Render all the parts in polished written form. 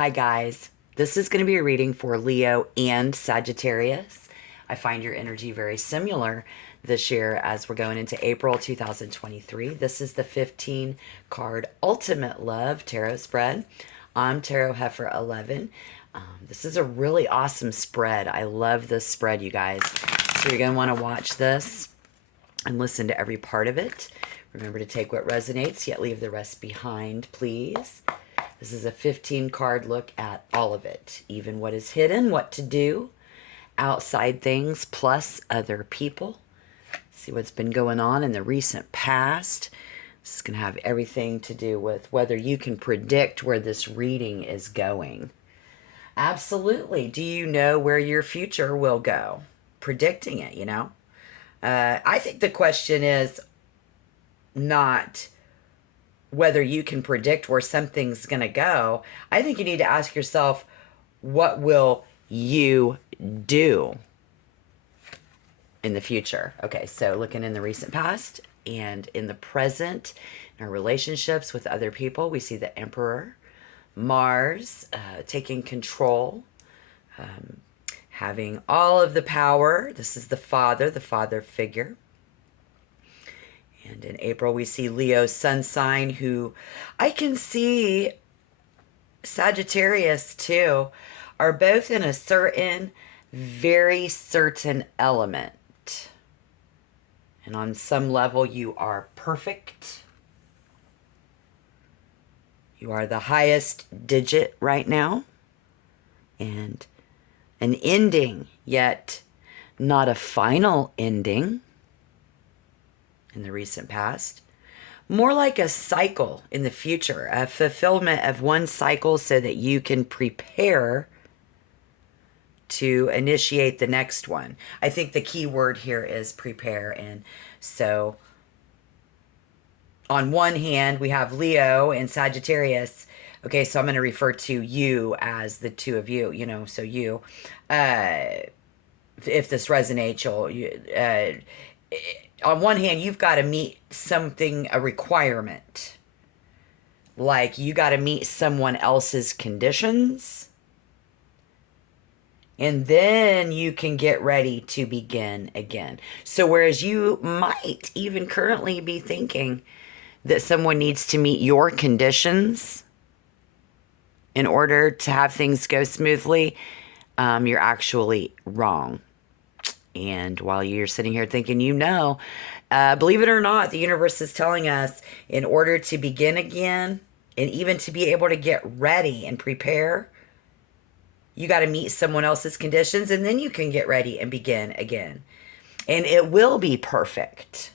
Hi, guys. This is going to be a reading for Leo and Sagittarius. I find your energy very similar this year as we're going into April 2023. This is the 15 card Ultimate Love Tarot spread. I'm Tarot Heifer 11. This is a really awesome spread. I love this spread, you guys. So you're going to want to watch this and listen to every part of it. Remember to take what resonates, yet leave the rest behind, please. This is a 15 card look at all of it, even what is hidden, what to do, outside things, plus other people. See what's been going on in the recent past. This is going to have everything to do with whether you can predict where this reading is going. Absolutely. Do you know where your future will go? Predicting it, you know? I think the question is not whether you can predict where something's going to go. I think you need to ask yourself, what will you do in the future? Okay, so looking in the recent past and in the present, in our relationships with other people, we see the Emperor, Mars, taking control, having all of the power. This is the father figure. And in April, we see Leo's sun sign, who I can see Sagittarius too, are both in a certain, very certain element. And on some level, you are perfect. You are the highest digit right now. And an ending, yet not a final ending in the recent past. More like a cycle in the future, a fulfillment of one cycle so that you can prepare to initiate the next one. I think the key word here is prepare. And so on one hand, we have Leo and Sagittarius. Okay, so I'm going to refer to you as the two of you, you know, so you, if this resonates, on one hand, you've got to meet something, a requirement. Like you got to meet someone else's conditions. And then you can get ready to begin again. So whereas you might even currently be thinking that someone needs to meet your conditions in order to have things go smoothly, you're actually wrong. And while you're sitting here thinking, believe it or not, the universe is telling us in order to begin again and even to be able to get ready and prepare, you got to meet someone else's conditions, and then you can get ready and begin again. And it will be perfect.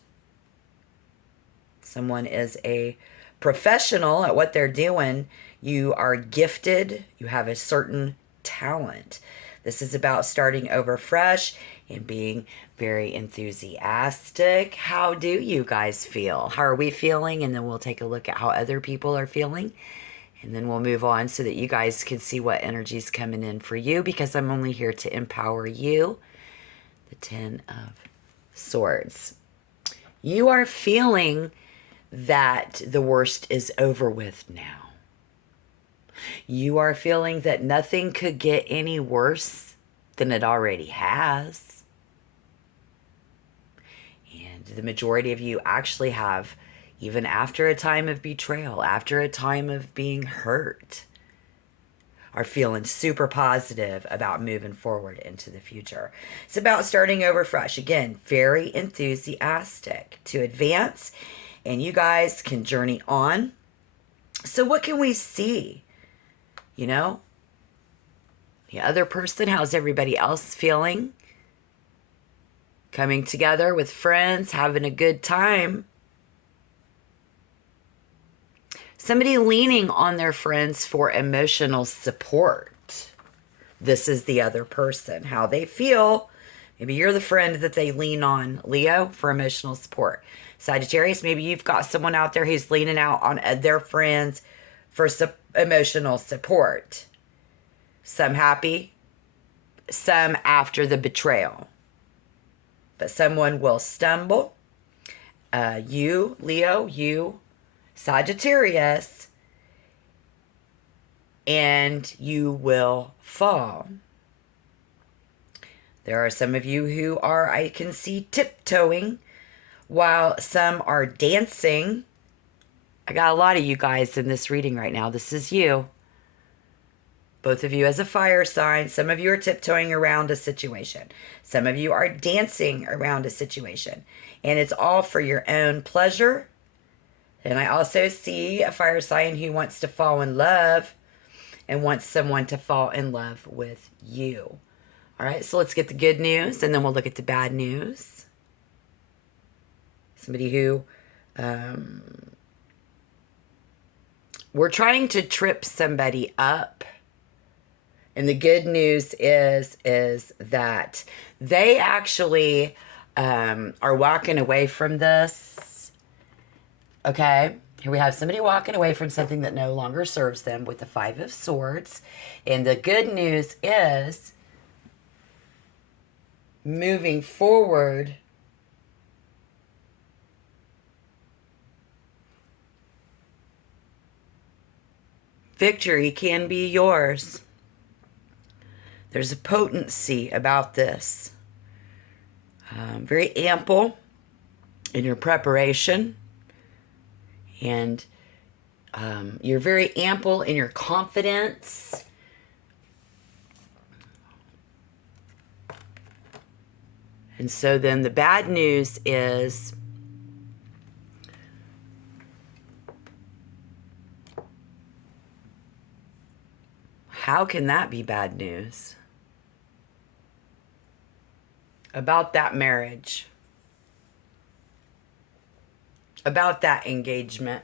Someone is a professional at what they're doing. You are gifted. You have a certain talent. This is about starting over fresh and being very enthusiastic. How do you guys feel? How are we feeling? And then we'll take a look at how other people are feeling. And then we'll move on so that you guys can see what energy is coming in for you, because I'm only here to empower you. The 10 of Swords. You are feeling that the worst is over with now. You are feeling that nothing could get any worse than it already has. And the majority of you actually have, even after a time of betrayal, after a time of being hurt, are feeling super positive about moving forward into the future. It's about starting over fresh. Again, very enthusiastic to advance, and you guys can journey on. So what can we see? You know, the other person, how's everybody else feeling? Coming together with friends, having a good time. Somebody leaning on their friends for emotional support. This is the other person, how they feel. Maybe you're the friend that they lean on, Leo, for emotional support. Sagittarius, maybe you've got someone out there who's leaning out on their friends for emotional support. Some happy, some after the betrayal. But someone will stumble. You, Leo, you, Sagittarius, and you will fall. There are some of you who are, I can see, tiptoeing, while some are dancing. I got a lot of you guys in this reading right now. This is you. Both of you as a fire sign. Some of you are tiptoeing around a situation. Some of you are dancing around a situation. And it's all for your own pleasure. And I also see a fire sign who wants to fall in love and wants someone to fall in love with you. All right, so let's get the good news, and then we'll look at the bad news. Somebody who we're trying to trip somebody up. And the good news is that they actually are walking away from this. Okay? Here we have somebody walking away from something that no longer serves them with the Five of Swords. And the good news is moving forward, victory can be yours. There's a potency about this. Very ample in your preparation. And you're very ample in your confidence. And so then the bad news is how can that be bad news? About that marriage, about that engagement.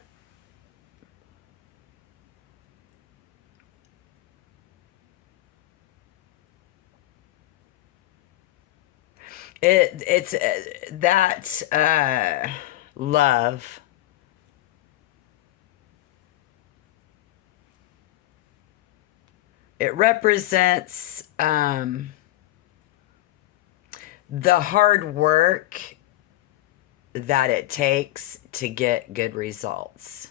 It's that love. It represents the hard work that it takes to get good results.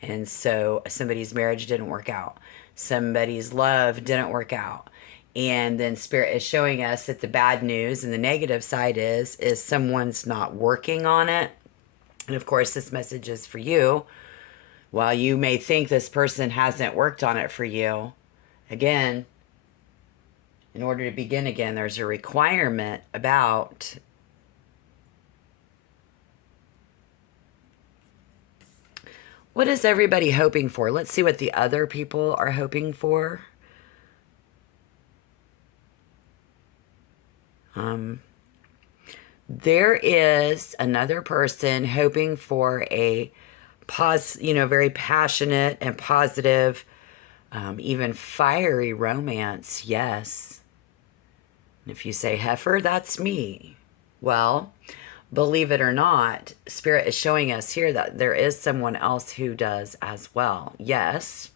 And so somebody's marriage didn't work out. Somebody's love didn't work out. And then Spirit is showing us that the bad news and the negative side is someone's not working on it. And of course, this message is for you. While you may think this person hasn't worked on it for you, again, in order to begin again, there's a requirement about what is everybody hoping for? Let's see what the other people are hoping for. There is another person hoping for a very passionate and positive, even fiery romance. Yes. And if you say, heifer, that's me. Well, believe it or not, Spirit is showing us here that there is someone else who does as well. Yes.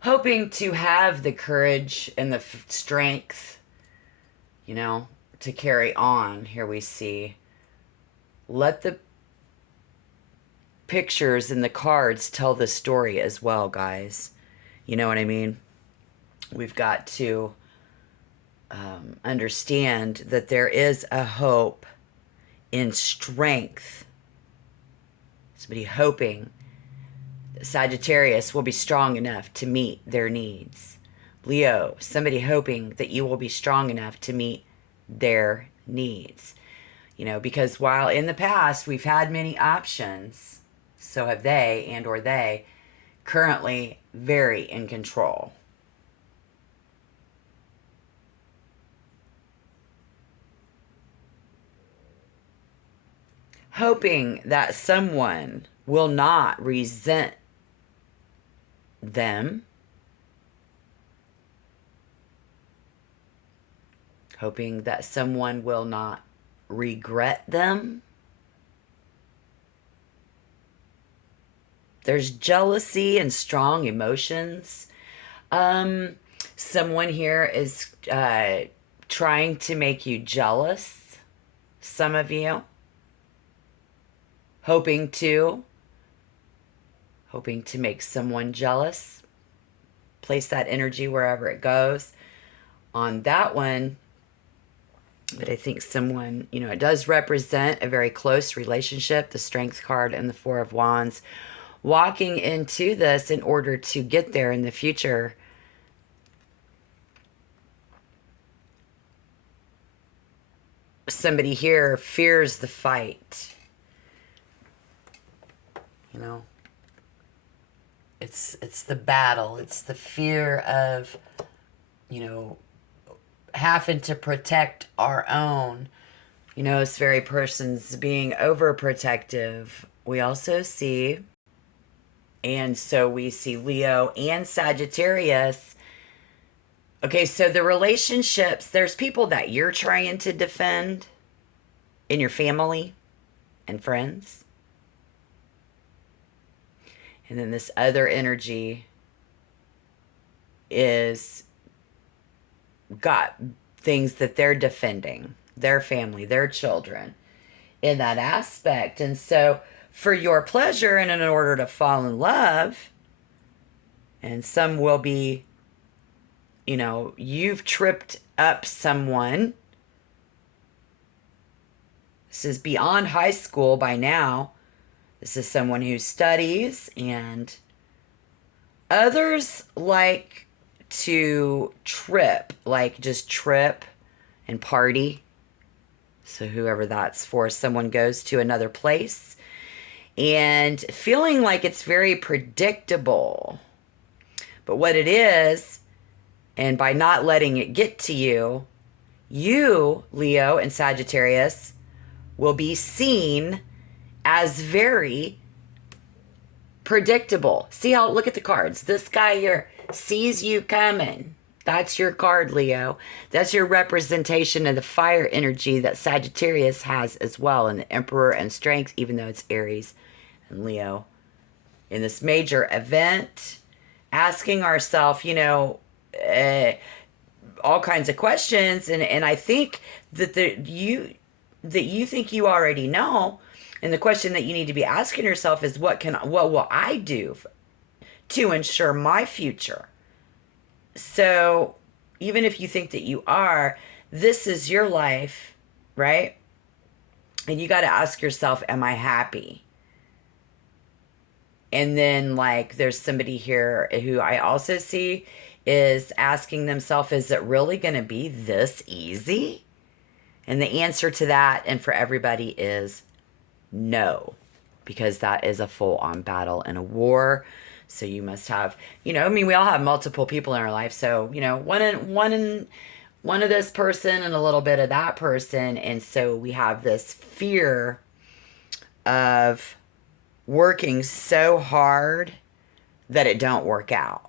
Hoping to have the courage and the strength, to carry on. Here we see, let the pictures and the cards tell the story as well, guys. You know what I mean? We've got to understand that there is a hope in strength. Somebody hoping Sagittarius will be strong enough to meet their needs. Leo, somebody hoping that you will be strong enough to meet their needs. Because while in the past we've had many options, so have they, and or they, currently very in control. Hoping that someone will not resent them. Hoping that someone will not regret them. There's jealousy and strong emotions. Someone here is trying to make you jealous, some of you, hoping to make someone jealous. Place that energy wherever it goes on that one. But I think someone, it does represent a very close relationship, the Strength card and the Four of Wands, walking into this in order to get there in the future. Somebody here fears the fight. It's the battle. It's the fear of, having to protect our own. This very person's being overprotective. We also see, and so we see Leo and Sagittarius. Okay, so the relationships, there's people that you're trying to defend in your family and friends. And then this other energy is got things that they're defending, their family, their children in that aspect. And so for your pleasure and in order to fall in love, and some will be, you've tripped up someone. This is beyond high school by now. This is someone who studies, and others like to trip, like just trip and party. So whoever that's for, someone goes to another place and feeling like it's very predictable. But what it is, and by not letting it get to you, you, Leo and Sagittarius, will be seen as very predictable. See how, look at the cards. This guy here sees you coming. That's your card, Leo. That's your representation of the fire energy that Sagittarius has as well, and the Emperor and Strength, even though it's Aries and Leo. In this major event, asking ourselves, all kinds of questions, and I think that you think you already know. And the question that you need to be asking yourself is, what will I do to ensure my future? So even if you think that you are, this is your life, right? And you got to ask yourself, am I happy? And then there's somebody here who I also see is asking themselves, is it really going to be this easy? And the answer to that, and for everybody, is no, because that is a full-on battle and a war. So you must have, we all have multiple people in our life. So, one of this person and a little bit of that person. And so we have this fear of working so hard that it don't work out.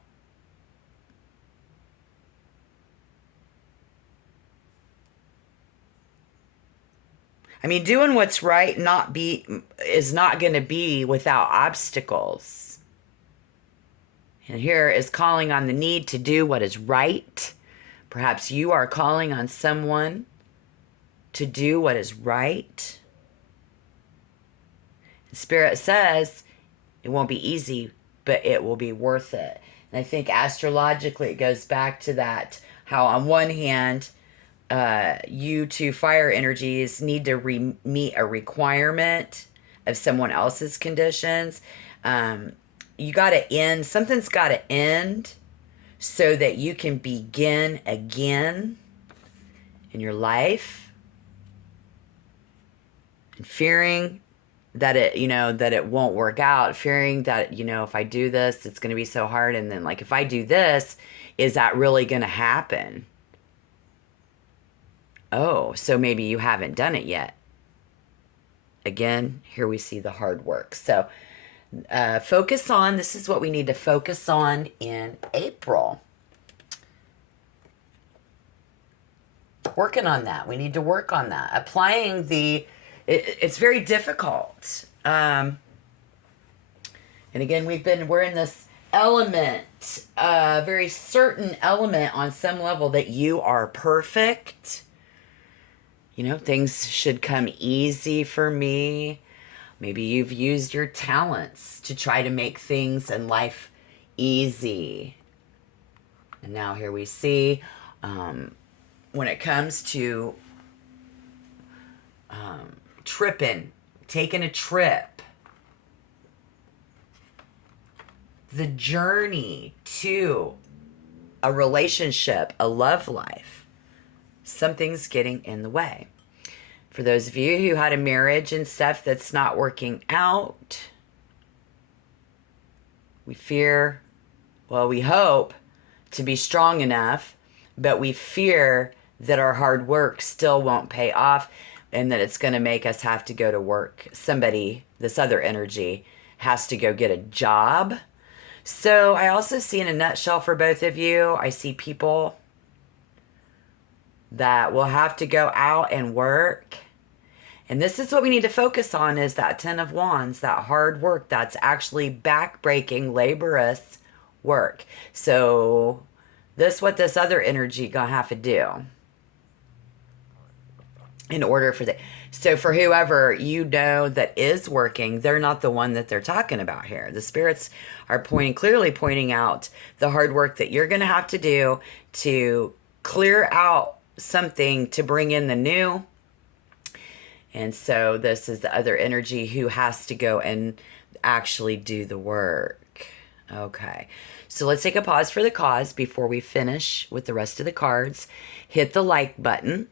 Doing what's right is not going to be without obstacles. And here is calling on the need to do what is right. Perhaps you are calling on someone to do what is right. Spirit says it won't be easy, but it will be worth it. And I think astrologically it goes back to that, how on one hand, you two fire energies need to meet a requirement of someone else's conditions. You got to end, something's got to end so that you can begin again in your life. And fearing that it won't work out, fearing that, if I do this, it's going to be so hard. And then if I do this, is that really going to happen? Oh, so maybe you haven't done it yet. Again, here we see the hard work. So focus on, this is what we need to focus on in April. Working on that. We need to work on that. Applying it's very difficult. And again, we're in this element, a very certain element on some level that you are perfect. You know, things should come easy for me. Maybe you've used your talents to try to make things in life easy. And now here we see when it comes to tripping, taking a trip, the journey to a relationship, a love life, something's getting in the way. For those of you who had a marriage and stuff that's not working out, we fear, well, we hope to be strong enough, but we fear that our hard work still won't pay off and that it's going to make us have to go to work. Somebody, this other energy, has to go get a job. So I also see, in a nutshell, for both of you, I see people that will have to go out and work. And this is what we need to focus on, is that Ten of Wands, that hard work that's actually back-breaking, laborious work. So this what this other energy gonna have to do in order for that. So for whoever you know that is working, they're not the one that they're talking about here. The spirits are clearly pointing out the hard work that you're going to have to do to clear out something to bring in the new. And so this is the other energy who has to go and actually do the work. Okay. So let's take a pause for the cause before we finish with the rest of the cards. Hit the like button.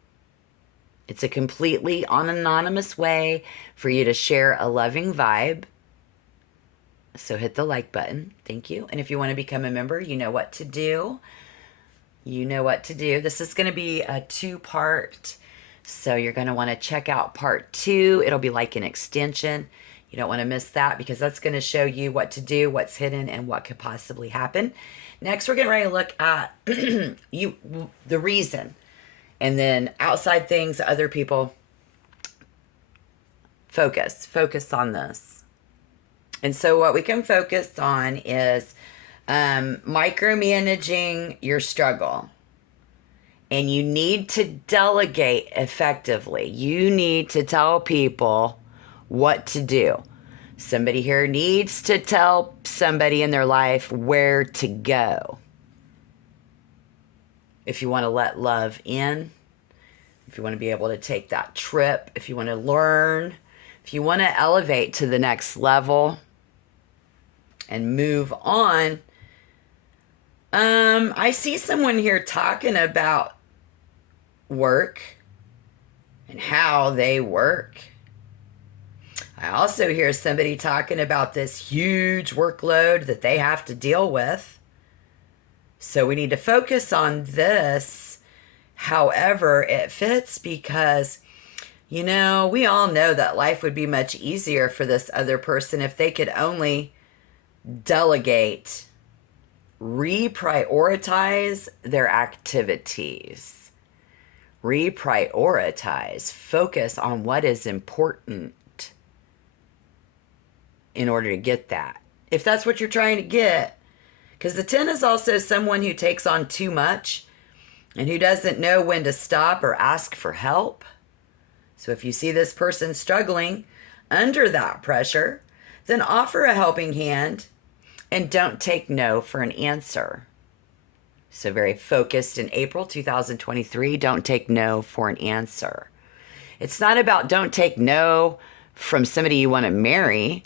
It's a completely anonymous way for you to share a loving vibe. So hit the like button. Thank you. And if you want to become a member, you know what to do. You know what to do. This is going to be a 2-part. So you're going to want to check out part 2. It'll be like an extension. You don't want to miss that, because that's going to show you what to do, what's hidden, and what could possibly happen. Next, we're getting ready to look at the reason. And then outside things, other people, focus on this. And so what we can focus on is micromanaging your struggle. And you need to delegate effectively. You need to tell people what to do. Somebody here needs to tell somebody in their life where to go. If you want to let love in, if you want to be able to take that trip, if you want to learn, if you want to elevate to the next level and move on. I see someone here talking about work and how they work. I also hear somebody talking about this huge workload that they have to deal with. So we need to focus on this, however it fits, because, you know, we all know that life would be much easier for this other person if they could only delegate, reprioritize their activities, reprioritize, focus on what is important in order to get that. If that's what you're trying to get. Because the 10 is also someone who takes on too much and who doesn't know when to stop or ask for help. So if you see this person struggling under that pressure, then offer a helping hand and don't take no for an answer. So very focused in April 2023, don't take no for an answer. It's not about don't take no from somebody you want to marry.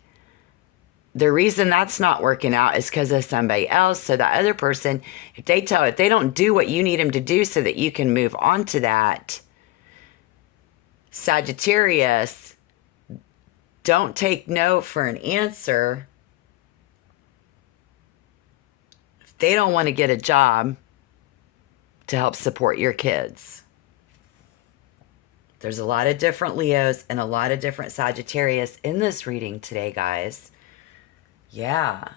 The reason that's not working out is because of somebody else. So that other person, if they don't do what you need them to do so that you can move on to that, Sagittarius, don't take no for an answer. If they don't want to get a job to help support your kids. There's a lot of different Leos and a lot of different Sagittarius in this reading today, guys. Yeah.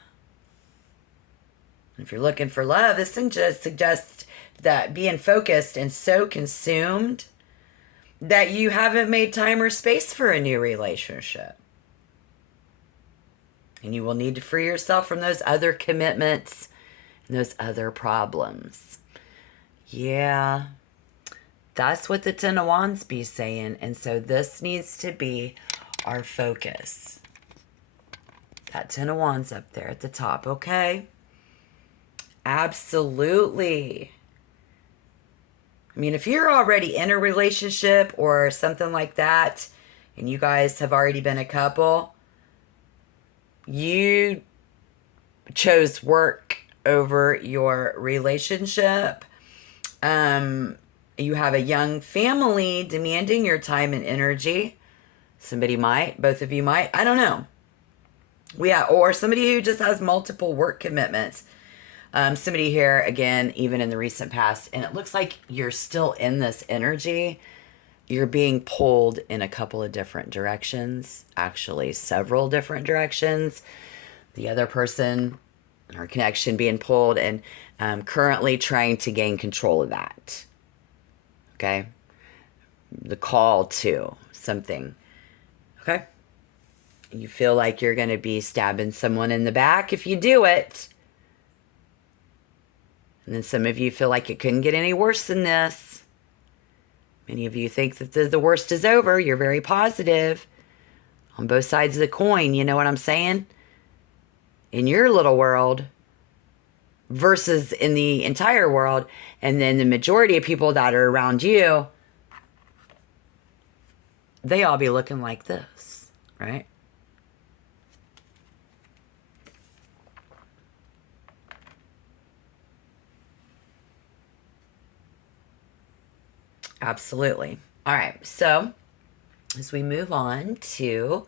If you're looking for love, this thing just suggests that being focused and so consumed that you haven't made time or space for a new relationship. And you will need to free yourself from those other commitments and those other problems. Yeah, that's what the Ten of Wands be saying. And so this needs to be our focus. That Ten of Wands up there at the top, okay? Absolutely. I mean, if you're already in a relationship or something like that, and you guys have already been a couple, you chose work over your relationship. You have a young family demanding your time and energy. Somebody might, both of you might, I don't know. Or somebody who just has multiple work commitments. Somebody here, again, even in the recent past, and it looks like you're still in this energy. You're being pulled in a couple of different directions, actually several different directions. The other person or connection being pulled and currently trying to gain control of that. Okay? The call to something. Okay? You feel like you're going to be stabbing someone in the back if you do it. And then some of you feel like it couldn't get any worse than this. Many of you think that the worst is over. You're very positive on both sides of the coin. You know what I'm saying? In your little world versus in the entire world. And then the majority of people that are around you, they all be looking like this, right? Absolutely. All right. So as we move on to,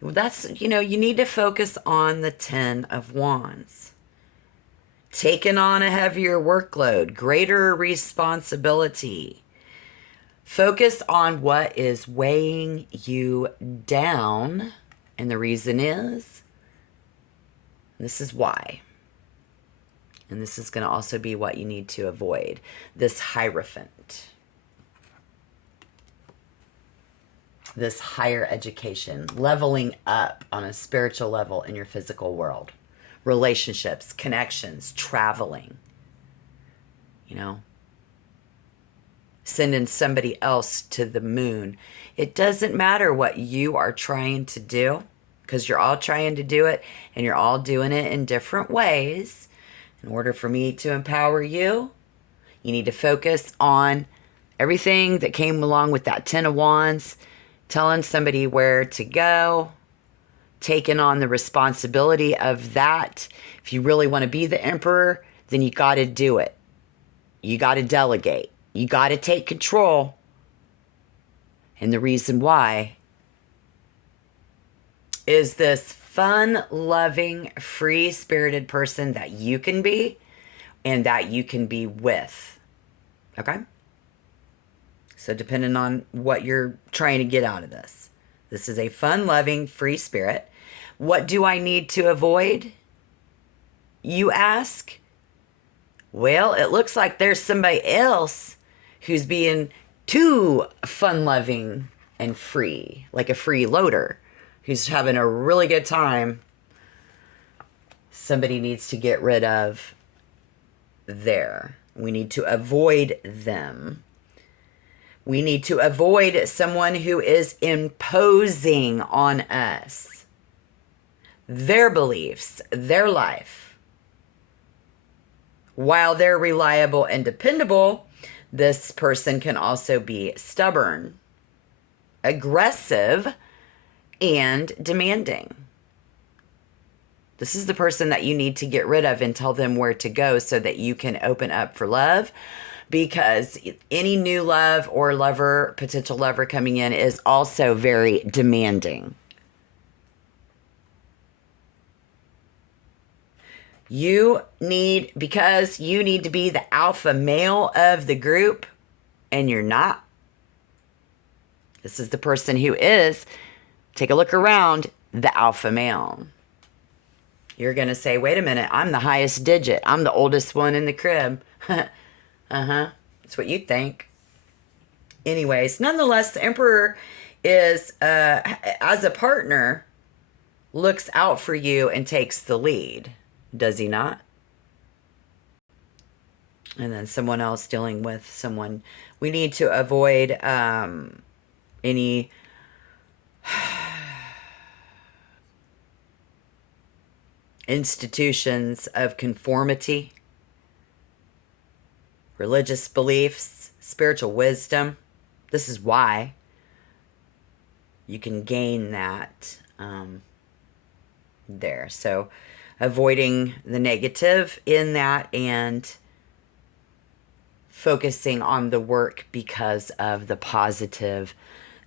you need to focus on the Ten of Wands. Taking on a heavier workload, greater responsibility. Focus on what is weighing you down. And the reason is, this is why. And this is going to also be what you need to avoid. This Hierophant. This higher education, leveling up on a spiritual level in your physical world, relationships, connections, traveling, sending somebody else to the moon. It doesn't matter what you are trying to do, because you're all trying to do it and you're all doing it in different ways. In order for me to empower you, you need to focus on everything that came along with that Ten of Wands. Telling somebody where to go, taking on the responsibility of that. If you really want to be the emperor, then you got to do it. You got to delegate. You got to take control. And the reason why is this fun-loving, free-spirited person that you can be and that you can be with. Okay? So depending on what you're trying to get out of this. This is a fun-loving, free spirit. What do I need to avoid? You ask? Well, it looks like there's somebody else who's being too fun-loving and free, like a freeloader who's having a really good time. Somebody needs to get rid of there. We need to avoid them. We need to avoid someone who is imposing on us their beliefs, their life. While they're reliable and dependable, this person can also be stubborn, aggressive, and demanding. This is the person that you need to get rid of and tell them where to go so that you can open up for love. Because any new love or lover, potential lover coming in is also very demanding. Because you need to be the alpha male of the group, and you're not. This is the person who is, take a look around, the alpha male. You're going to say, wait a minute, I'm the highest digit. I'm the oldest one in the crib. That's what you think. Anyways, nonetheless, the Emperor is, as a partner, looks out for you and takes the lead, does he not? And then someone else dealing with someone. We need to avoid any institutions of conformity, religious beliefs, spiritual wisdom. This is why you can gain that there. So avoiding the negative in that and focusing on the work because of the positive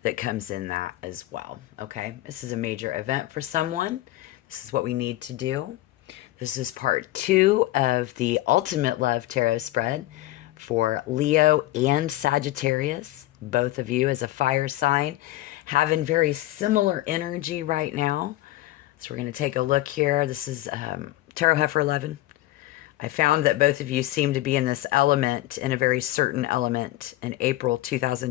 that comes in that as well. Okay, this is a major event for someone. This is what we need to do. This is part 2 of the Ultimate Love Tarot spread for Leo and Sagittarius. Both of you as a fire sign having very similar energy right now. So we're going to take a look here. This is Tarot Heifer 11. I found that both of you seem to be in this element, in a very certain element in April 2000.